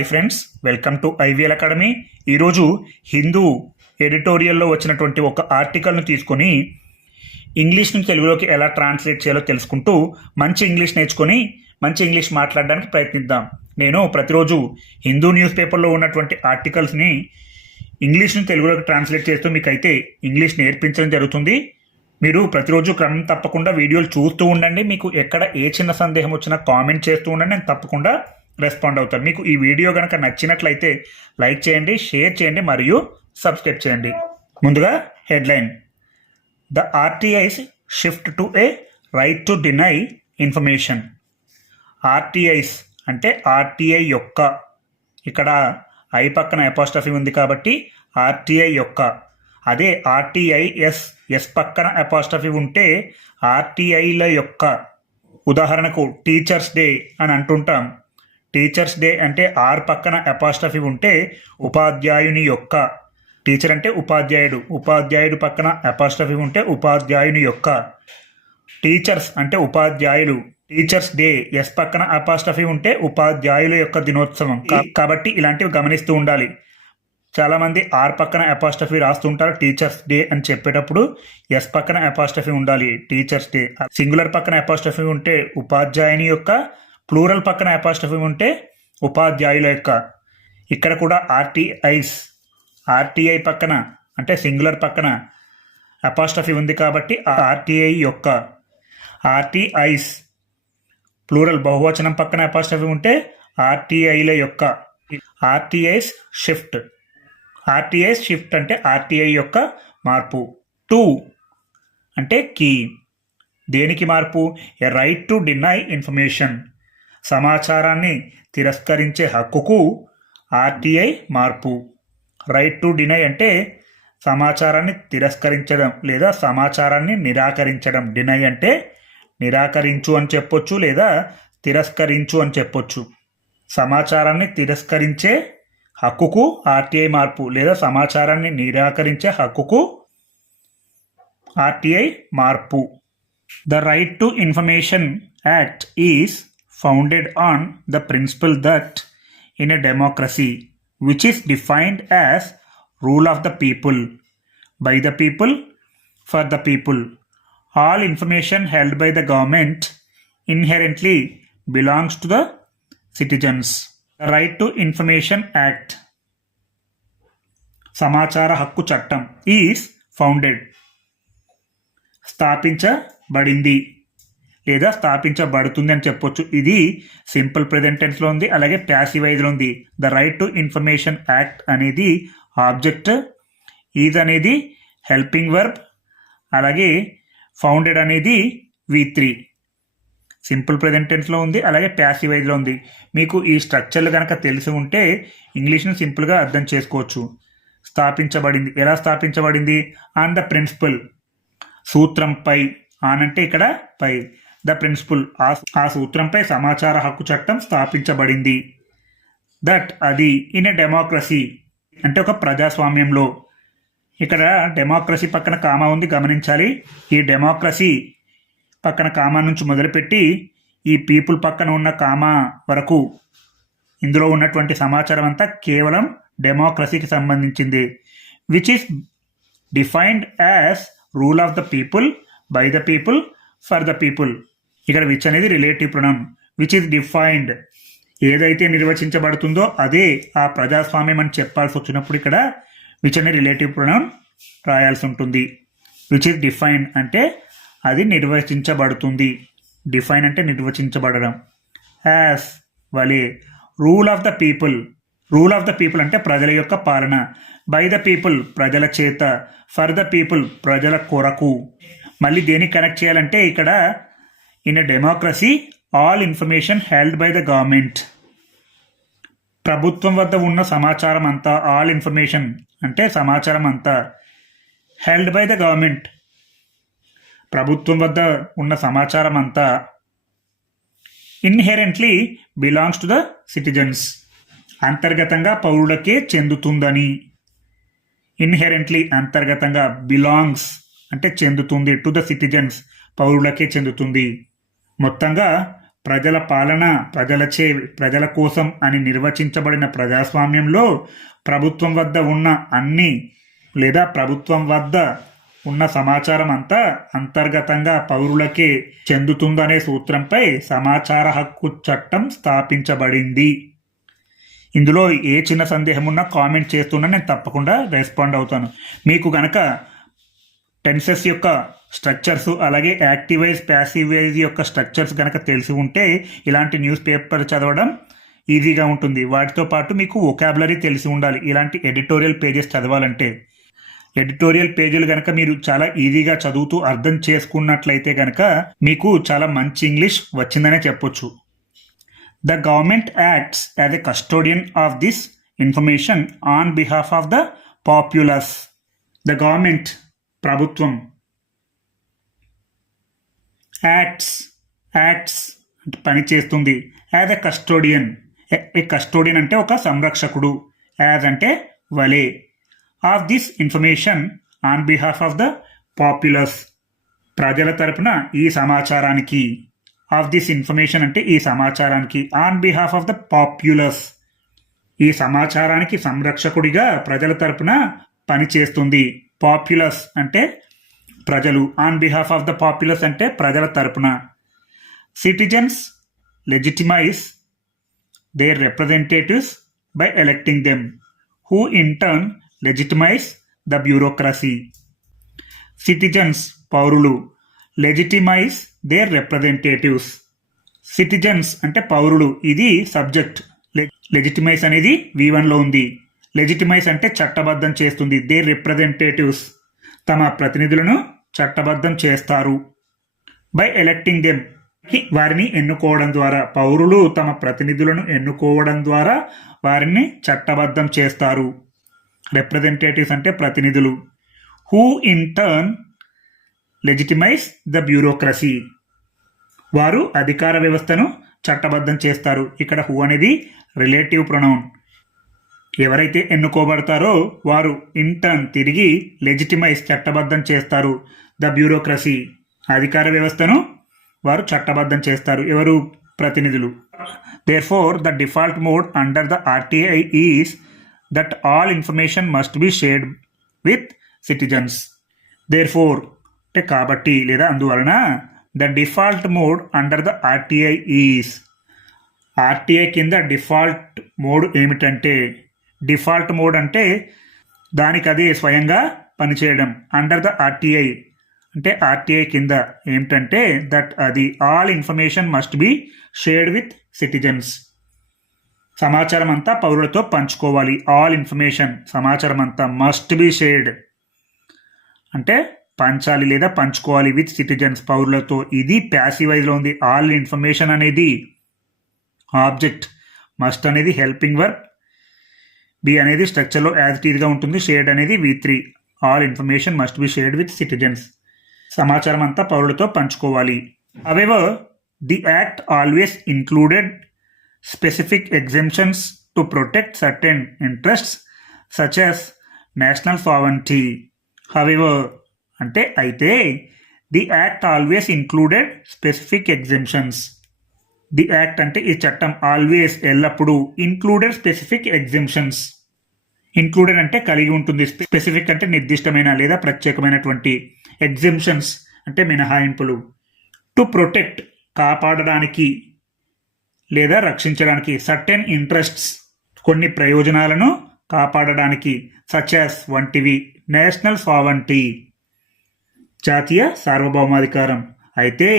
Hi friends welcome to IVL academy ఈరోజు హిందూ ఎడిటోరియల్లో వచ్చినటువంటి ఒక ఆర్టికల్ను తీసుకొని ఇంగ్లీష్ని తెలుగులోకి ఎలా ట్రాన్స్లేట్ చేయాలో తెలుసుకుంటూ మంచి ఇంగ్లీష్ నేర్చుకొని మంచి ఇంగ్లీష్ మాట్లాడడానికి ప్రయత్నిద్దాం. నేను ప్రతిరోజు హిందూ న్యూస్ పేపర్లో ఉన్నటువంటి ఆర్టికల్స్ని ఇంగ్లీష్ని తెలుగులోకి ట్రాన్స్లేట్ చేస్తూ మీకైతే ఇంగ్లీష్ నేర్పించడం జరుగుతుంది. మీరు ప్రతిరోజు క్రమం తప్పకుండా వీడియోలు చూస్తూ ఉండండి. మీకు ఎక్కడ ఏ చిన్న సందేహం వచ్చినా కామెంట్ చేస్తూ ఉండండి. నేను తప్పకుండా రెస్పాండ్ అవుతారు. మీకు ఈ వీడియో కనుక నచ్చినట్లయితే లైక్ చేయండి షేర్ చేయండి మరియు సబ్స్క్రైబ్ చేయండి. ముందుగా headline. The RTI's shift to a right to deny information. RTI's అంటే ఆర్టీఐ యొక్క. ఇక్కడ ఐ పక్కన అపాస్టఫీ ఉంది కాబట్టి ఆర్టీఐ యొక్క. అదే ఆర్టీఐఎస్ ఎస్ పక్కన అపాస్టఫీ ఉంటే ఆర్టీఐల యొక్క. ఉదాహరణకు టీచర్స్ డే అని అంటుంటాం. టీచర్స్ డే అంటే ఆర్ పక్కన అపాస్ట్రఫీ ఉంటే ఉపాధ్యాయుని యొక్క. టీచర్ అంటే ఉపాధ్యాయుడు. ఉపాధ్యాయుడు పక్కన అపాస్ట్రఫీ ఉంటే ఉపాధ్యాయుని యొక్క. టీచర్స్ అంటే ఉపాధ్యాయులు. టీచర్స్ డే ఎస్ పక్కన అపాస్ట్రఫీ ఉంటే ఉపాధ్యాయుల యొక్క దినోత్సవం. కాబట్టి ఇలాంటివి గమనిస్తూ ఉండాలి. చాలామంది ఆర్ పక్కన అపాస్ట్రఫీ రాస్తుంటారు టీచర్స్ డే అని చెప్పేటప్పుడు ఎస్ పక్కన అపాస్ట్రఫీ ఉండాలి టీచర్స్ డే. సింగులర్ పక్కన అపాస్ట్రఫీ ఉంటే ఉపాధ్యాయుని యొక్క ప్లూరల్ పక్కన అపాస్టఫీ ఉంటే ఉపాధ్యాయుల యొక్క ఇక్కడ కూడా ఆర్టీఐస్ ఆర్టీఐ పక్కన అంటే సింగులర్ పక్కన అపాస్టఫీ ఉంది కాబట్టి ఆర్టీఐ యొక్క ఆర్టీఐస్ ప్లూరల్ బహువచనం పక్కన అపాస్టఫీ ఉంటే ఆర్టీఐల యొక్క ఆర్టీఐస్ షిఫ్ట్. ఆర్టీఐస్ షిఫ్ట్ అంటే ఆర్టీఐ యొక్క మార్పు. టూ అంటే కీ. దేనికి మార్పు? A right to deny information. సమాచారాన్ని తిరస్కరించే హక్కుకు ఆర్టీఐ మార్పు. రైట్ టు డినై అంటే సమాచారాన్ని తిరస్కరించడం లేదా సమాచారాన్ని నిరాకరించడం. డినై అంటే నిరాకరించు అని చెప్పొచ్చు లేదా తిరస్కరించు అని చెప్పొచ్చు. సమాచారాన్ని తిరస్కరించే హక్కుకు ఆర్టీఐ మార్పు లేదా సమాచారాన్ని నిరాకరించే హక్కుకు ఆర్టీఐ మార్పు. The right to information act is founded on the principle that in a democracy which is defined as rule of the people by the people for the people all information held by the government inherently belongs to the citizens the right to information act సమాచార హక్కు చట్టం is founded స్థాపించబడింది లేదా స్థాపించబడుతుంది అని చెప్పొచ్చు. ఇది simple present టెన్స్లో ఉంది అలాగే ప్యాసివైజ్లో ఉంది. The right to information act అనేది ఆబ్జెక్ట్ ఈజ్ అనేది హెల్పింగ్ వర్బ్ అలాగే ఫౌండెడ్ అనేది వి త్రీ. సింపుల్ ప్రెజెంటెన్స్లో ఉంది అలాగే ప్యాసివైజ్లో ఉంది. మీకు ఈ స్ట్రక్చర్లు కనుక తెలిసి ఉంటే ఇంగ్లీష్ను సింపుల్గా అర్థం చేసుకోవచ్చు. స్థాపించబడింది. ఎలా స్థాపించబడింది? On the principle. సూత్రంపై ఆన్ అంటే ఇక్కడ పై. ద ప్రిన్సిపల్ ఆ ఆ సూత్రంపై సమాచార హక్కు చట్టం స్థాపించబడింది. దట్ అది ఇన్ ఎ డెమోక్రసీ అంటే ఒక ప్రజాస్వామ్యంలో. ఇక్కడ డెమోక్రసీ పక్కన కామా ఉంది గమనించాలి. ఈ డెమోక్రసీ పక్కన కామా నుంచి మొదలుపెట్టి ఈ పీపుల్ పక్కన ఉన్న కామా వరకు ఇందులో ఉన్నటువంటి సమాచారం అంతా కేవలం డెమోక్రసీకి సంబంధించింది which is defined as rule of the people by the people for the people ఇక్కడ విచ్ అనేది relative pronoun which is defined ఏదైతే నిర్వచించబడుతుందో అదే ఆ ప్రజాస్వామ్యం అని చెప్పాల్సి వచ్చినప్పుడు ఇక్కడ విచ్ అనే రిలేటివ్ ప్రణం రాయాల్సి ఉంటుంది. విచ్ ఇస్ డిఫైన్ అంటే అది నిర్వచించబడుతుంది. డిఫైన్ అంటే నిర్వచించబడడం. యాస్ వలే rule of the people rule of the people అంటే ప్రజల యొక్క పాలన. బై ద పీపుల్ ప్రజల చేత. ఫర్ ద పీపుల్ ప్రజల కొరకు. మళ్ళీ దేనికి కనెక్ట్ చేయాలంటే ఇక్కడ in a democracy all information held by the government ప్రభుత్వం వద్ద ఉన్న సమాచారం అంతా ఆల్ ఇన్ఫర్మేషన్ అంటే సమాచారం అంతా హెల్డ్ బై ద గవర్నమెంట్ ప్రభుత్వం వద్ద ఉన్న సమాచారం అంతా inherently belongs to the citizens అంతర్గతంగా పౌరులకే చెందుతుందని. ఇన్హెరెంట్లీ అంతర్గతంగా బిలాంగ్స్ అంటే చెందుతుంది టు ద సిటిజన్స్ పౌరులకే చెందుతుంది. మొత్తంగా ప్రజల పాలన ప్రజలచే ప్రజల కోసం అని నిర్వచించబడిన ప్రజాస్వామ్యంలో ప్రభుత్వం వద్ద ఉన్న అన్ని లేదా ప్రభుత్వం వద్ద ఉన్న సమాచారం అంతా అంతర్గతంగా పౌరులకే చెందుతుందనే సూత్రంపై సమాచార హక్కు చట్టం స్థాపించబడింది. ఇందులో ఏ చిన్న సందేహం ఉన్నా కామెంట్ చేస్తున్నా నేను తప్పకుండా రెస్పాండ్ అవుతాను. మీకు గనక టెన్సెస్ యొక్క స్ట్రక్చర్స్ అలాగే యాక్టివైజ్ ప్యాసివైజ్ యొక్క స్ట్రక్చర్స్ కనుక తెలిసి ఉంటే ఇలాంటి న్యూస్ పేపర్ చదవడం ఈజీగా ఉంటుంది. వాటితో పాటు మీకు ఒకాబులరీ తెలిసి ఉండాలి. ఇలాంటి ఎడిటోరియల్ పేజెస్ చదవాలంటే. ఎడిటోరియల్ పేజీలు కనుక మీరు చాలా ఈజీగా చదువుతూ అర్థం చేసుకున్నట్లయితే కనుక మీకు చాలా మంచి ఇంగ్లీష్ వచ్చిందనే చెప్పొచ్చు. The government acts as a custodian of this information on behalf of the populars the government ప్రభుత్వం. యాక్ట్స్ యాక్ట్స్ అంటే పనిచేస్తుంది as a custodian a custodian అంటే ఒక సంరక్షకుడు. యాజ్ అంటే వలే. Of this information on behalf of the populace ప్రజల తరపున ఈ సమాచారానికి. ఆఫ్ దిస్ ఇన్ఫర్మేషన్ అంటే ఈ సమాచారానికి. On behalf of the populace ఈ సమాచారానికి సంరక్షకుడిగా ప్రజల తరపున పనిచేస్తుంది. పాపులస్ అంటే ప్రజలు on behalf of the populace అంటే ప్రజల తరపున. Citizens legitimise their representatives by electing them who in turn legitimise the bureaucracy citizens పౌరులు లెజిటిమైజ్ దేర్ రిప్రజెంటేటివ్స్ సిటిజన్స్ అంటే పౌరులు ఇది సబ్జెక్ట్ లెజిటిమైజ్ అనేది వి వన్లో ఉంది. లెజిటిమైజ్ అంటే చట్టబద్ధం చేస్తుంది. దే రిప్రజెంటేటివ్స్ తమ ప్రతినిధులను చట్టబద్ధం చేస్తారు. బై ఎలక్టింగ్ దెమ్ వారిని ఎన్నుకోవడం ద్వారా పౌరులు తమ ప్రతినిధులను ఎన్నుకోవడం ద్వారా వారిని చట్టబద్ధం చేస్తారు. రిప్రజెంటేటివ్స్ అంటే ప్రతినిధులు. Who in turn legitimize the bureaucracy వారు అధికార వ్యవస్థను చట్టబద్ధం చేస్తారు. ఇక్కడ హూ అనేది రిలేటివ్ ప్రొనౌన్ ఎవరైతే ఎన్నుకోబడతారో వారు ఇంటర్న్ తిరిగి లెజిటిమైజ్ చట్టబద్ధం చేస్తారు. ద బ్యూరోక్రసీ అధికార వ్యవస్థను వారు చట్టబద్ధం చేస్తారు. ఎవరు? ప్రతినిధులు. Therefore the default mode under the RTI is that all information must be shared with citizens therefore అంటే కాబట్టి లేదా అందువలన the default mode under the RTI is RTI కింద డిఫాల్ట్ మోడ్ ఏమిటంటే డిఫాల్ట్ మోడ్ అంటే దానికి అదే స్వయంగా పనిచేయడం. అండర్ ద ఆర్టీఐ అంటే ఆర్టీఐ కింద ఏమిటంటే దట్ అది all information must be shared with citizens సమాచారం అంతా పౌరులతో పంచుకోవాలి. ఆల్ ఇన్ఫర్మేషన్ సమాచారం అంతా మస్ట్ బి షేర్డ్ అంటే పంచాలి లేదా పంచుకోవాలి విత్ సిటిజన్స్ పౌరులతో ఇది ప్యాసివైజ్లో ఉంది. ఆల్ ఇన్ఫర్మేషన్ అనేది ఆబ్జెక్ట్ మస్ట్ అనేది హెల్పింగ్ వర్క్ బి అనేది స్ట్రక్చర్లో యాజ్ టీజ్గా ఉంటుంది. షేర్డ్ అనేది V three all information must be shared with citizens సమాచారం అంతా పౌరులతో పంచుకోవాలి. However the act always included specific exemptions to protect certain interests such as national sovereignty however అంటే అయితే the act always included specific exemptions the act అంటే ఈ చట్టం always ఎల్లప్పుడూ ఇంక్లూడెడ్ స్పెసిఫిక్ ఎగ్జిబిషన్స్ ఇంక్లూడెడ్ అంటే కలిగి ఉంటుంది. స్పెసిఫిక్ అంటే నిర్దిష్టమైన లేదా ప్రత్యేకమైనటువంటి ఎగ్జిబిషన్స్ అంటే మినహాయింపులు. టు ప్రొటెక్ట్ కాపాడడానికి లేదా రక్షించడానికి సర్టెన్ ఇంట్రెస్ట్స్ కొన్ని ప్రయోజనాలను కాపాడడానికి సచాస్ వంటివి నేషనల్ సావంటీ జాతీయ సార్వభౌమాధికారం. అయితే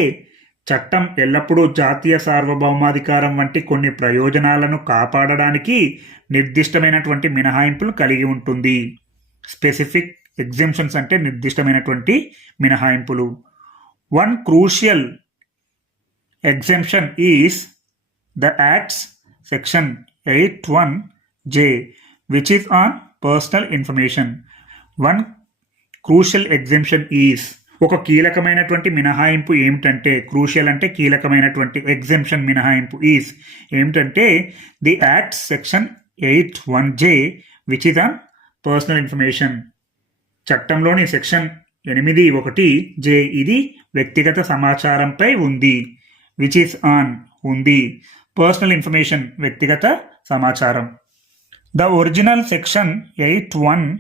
చట్టం ఎల్లప్పుడూ జాతీయ సార్వభౌమాధికారం వంటి కొన్ని ప్రయోజనాలను కాపాడడానికి నిర్దిష్టమైనటువంటి మినహాయింపులు కలిగి ఉంటుంది. స్పెసిఫిక్ ఎగ్జిబిషన్స్ అంటే నిర్దిష్టమైనటువంటి మినహాయింపులు. One crucial exemption is the act's section eight one j which is on personal information one crucial exemption is ఒక కీలకమైనటువంటి మినహాయింపు ఏమిటంటే క్రూషియల్ అంటే కీలకమైనటువంటి ఎగ్జెంప్షన్ మినహాయింపు ఈస్ ఏమిటంటే the act section eight one j which is on personal information చట్టంలోని section ఎనిమిది ఒకటి జే ఇది వ్యక్తిగత సమాచారంపై ఉంది విచ్ ఇస్ ఆన్ ఉంది. పర్సనల్ ఇన్ఫర్మేషన్ వ్యక్తిగత సమాచారం. The original section eight one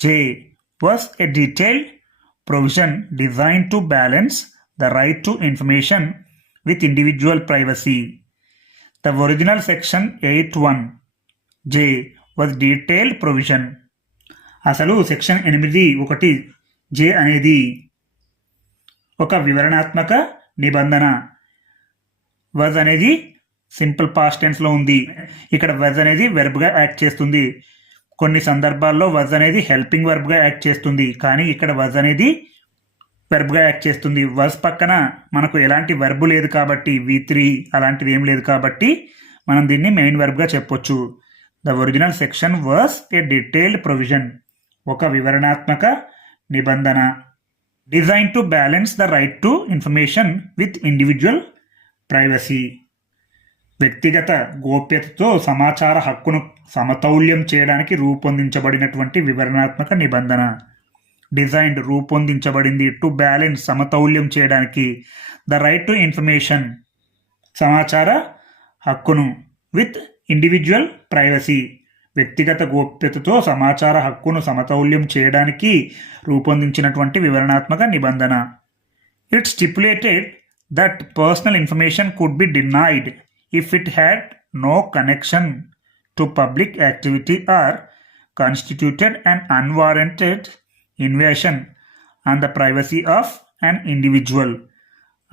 j was a detailed provision designed to balance the right to information with individual privacy the original section eight one j was detailed provision అసలు section ఎనిమిది ఒకటి జే అనేది ఒక వివరణాత్మక నిబంధన. Was అనేది simple past టెన్స్లో ఉంది. ఇక్కడ వజ్ అనేది వెర్బ్గా యాక్ట్ చేస్తుంది. కొన్ని సందర్భాల్లో వజ్ అనేది హెల్పింగ్ వర్బ్గా యాక్ట్ చేస్తుంది. కానీ ఇక్కడ వజ్ అనేది వెర్బ్గా యాక్ట్ చేస్తుంది. వజ్ పక్కన మనకు ఎలాంటి వెర్బ్ లేదు కాబట్టి వి త్రీ అలాంటివి ఏం లేదు కాబట్టి మనం దీన్ని మెయిన్ వెర్బ్గా చెప్పొచ్చు. The original section was a detailed provision ఒక వివరణాత్మక నిబంధన. Designed to balance the right to information with individual privacy వ్యక్తిగత గోప్యతతో సమాచార హక్కును సమతౌల్యం చేయడానికి రూపొందించబడినటువంటి వివరణాత్మక నిబంధన. డిజైన్డ్ రూపొందించబడింది. టు బ్యాలెన్స్ సమతౌల్యం చేయడానికి. The right to information. సమాచార హక్కును. With individual privacy. వ్యక్తిగత గోప్యతతో సమాచార హక్కును సమతౌల్యం చేయడానికి రూపొందించినటువంటి వివరణాత్మక నిబంధన. It stipulated that personal information could be denied. If it had no connection to public activity or constituted and unwarranted invasion on the privacy of an individual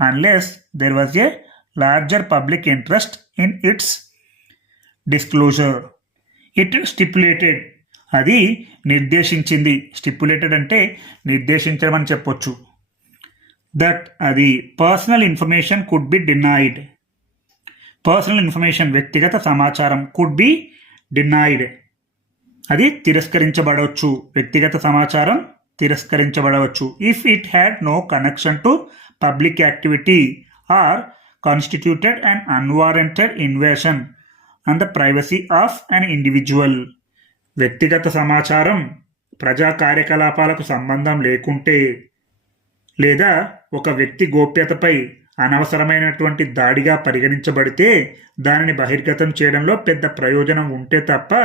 unless there was a larger public interest in its disclosure it stipulated అది నిర్దేశించింది. Stipulated అంటే నిర్దేశించడం అని చెప్పొచ్చు. That అది personal information could be denied personal information వ్యక్తిగత సమాచారం could be denied అది తిరస్కరించబడవచ్చు. వ్యక్తిగత సమాచారం తిరస్కరించబడవచ్చు. If it had no connection to public activity or constituted and unwarranted invasion and the privacy of an individual వ్యక్తిగత సమాచారం ప్రజా కార్యకలాపాలకు సంబంధం లేకుంటే లేదా ఒక వ్యక్తి గోప్యతపై అనవసరమైనటువంటి దాడిగా పరిగణించబడితే దానిని బహిర్గతం చేయడంలో పెద్ద ప్రయోజనం ఉంటే తప్ప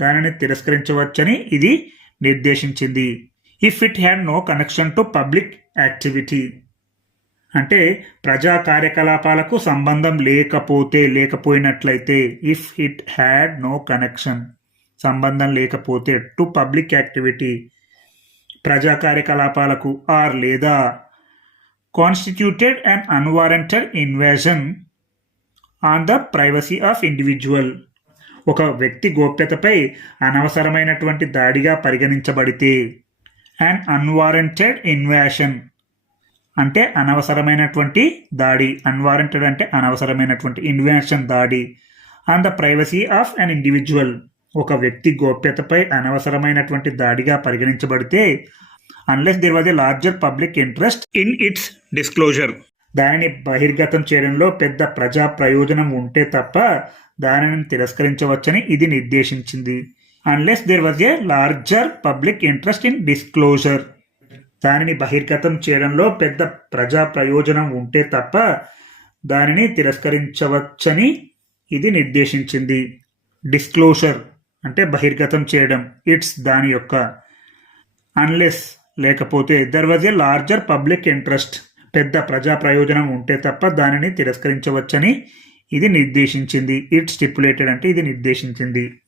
దానిని తిరస్కరించవచ్చని ఇది నిర్దేశించింది. If it had no connection to public activity. అంటే ప్రజా కార్యకలాపాలకు సంబంధం లేకపోతే లేకపోయినట్లయితే if it had no connection సంబంధం లేకపోతే టు పబ్లిక్ యాక్టివిటీ ప్రజా కార్యకలాపాలకు ఆర్ లేదా constituted and unwarranted invasion on the privacy of individual ఒక వ్యక్తి గోప్యతపై అనవసరమైనటువంటి దాడిగా పరిగణించబడితే అండ్ అన్వారెంటెడ్ ఇన్వేషన్ అంటే అనవసరమైనటువంటి దాడి. అన్వారెంటెడ్ అంటే అనవసరమైనటువంటి ఇన్వేషన్ దాడి. On the privacy of an individual ఒక వ్యక్తి గోప్యతపై అనవసరమైనటువంటి దాడిగా పరిగణించబడితే unless there was a larger public interest in its disclosure దానిని బహిర్గతం చేయడంలో పెద్ద ప్రజా ప్రయోజనం ఉంటే తప్ప దానిని తిరస్కరించవచ్చని ఇది నిర్దేశించింది. Unless there was a larger public interest in disclosure దానిని బహిర్గతం చేయడంలో పెద్ద ప్రజా ప్రయోజనం ఉంటే తప్ప దానిని తిరస్కరించవచ్చని ఇది నిర్దేశించింది. డిస్క్లోజర్ అంటే బహిర్గతం చేయడం ఇట్స్ దాని యొక్క. అన్లెస్ లేకపోతే there was a larger public interest పెద్ద ప్రజా ప్రయోజనం ఉంటే తప్ప దానిని తిరస్కరించవచ్చని ఇది నిర్దేశించింది. ఇట్ స్టిపులేటెడ్ అంటే ఇది నిర్దేశించింది.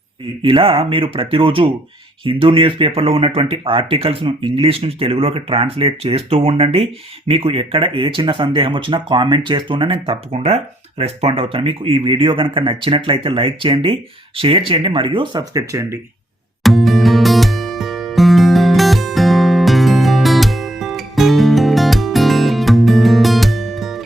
ఇలా మీరు ప్రతిరోజు హిందూ న్యూస్ పేపర్లో ఉన్నటువంటి ఆర్టికల్స్ను ఇంగ్లీష్ నుంచి తెలుగులోకి ట్రాన్స్లేట్ చేస్తూ ఉండండి. మీకు ఎక్కడ ఏ చిన్న సందేహం వచ్చినా కామెంట్ చేస్తూ నేను తప్పకుండా రెస్పాండ్ అవుతాను. మీకు ఈ వీడియో కనుక నచ్చినట్లయితే లైక్ చేయండి షేర్ చేయండి మరియు సబ్స్క్రైబ్ చేయండి.